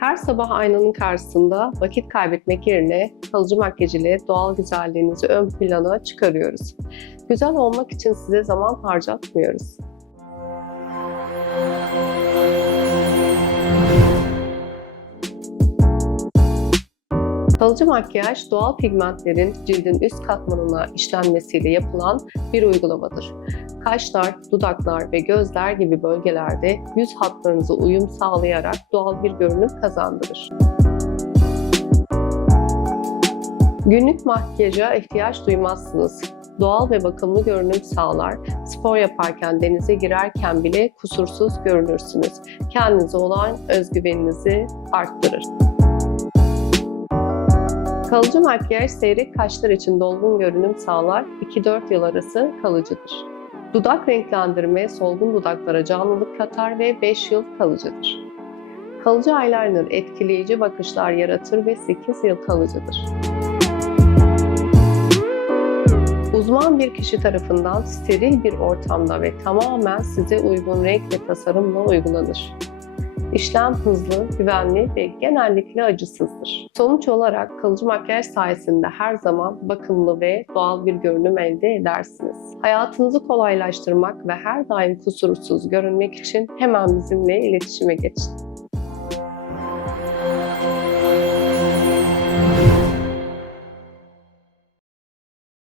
Her sabah aynanın karşısında vakit kaybetmek yerine kalıcı makyaj ile doğal güzelliğinizi ön plana çıkarıyoruz. Güzel olmak için size zaman harcatmıyoruz. Kalıcı makyaj, doğal pigmentlerin cildin üst katmanına işlenmesiyle yapılan bir uygulamadır. Kaşlar, dudaklar ve gözler gibi bölgelerde yüz hatlarınıza uyum sağlayarak doğal bir görünüm kazandırır. Günlük makyaja ihtiyaç duymazsınız. Doğal ve bakımlı görünüm sağlar. Spor yaparken, denize girerken bile kusursuz görünürsünüz. Kendinize olan özgüveninizi arttırır. Kalıcı makyaj seyrek kaşlar için dolgun görünüm sağlar, 2-4 yıl arası kalıcıdır. Dudak renklendirme solgun dudaklara canlılık katar ve 5 yıl kalıcıdır. Kalıcı eyeliner etkileyici bakışlar yaratır ve 8 yıl kalıcıdır. Uzman bir kişi tarafından steril bir ortamda ve tamamen size uygun renk ve tasarımla uygulanır. İşlem hızlı, güvenli ve genellikle acısızdır. Sonuç olarak kalıcı makyaj sayesinde her zaman bakımlı ve doğal bir görünüm elde edersiniz. Hayatınızı kolaylaştırmak ve her daim kusursuz görünmek için hemen bizimle iletişime geçin.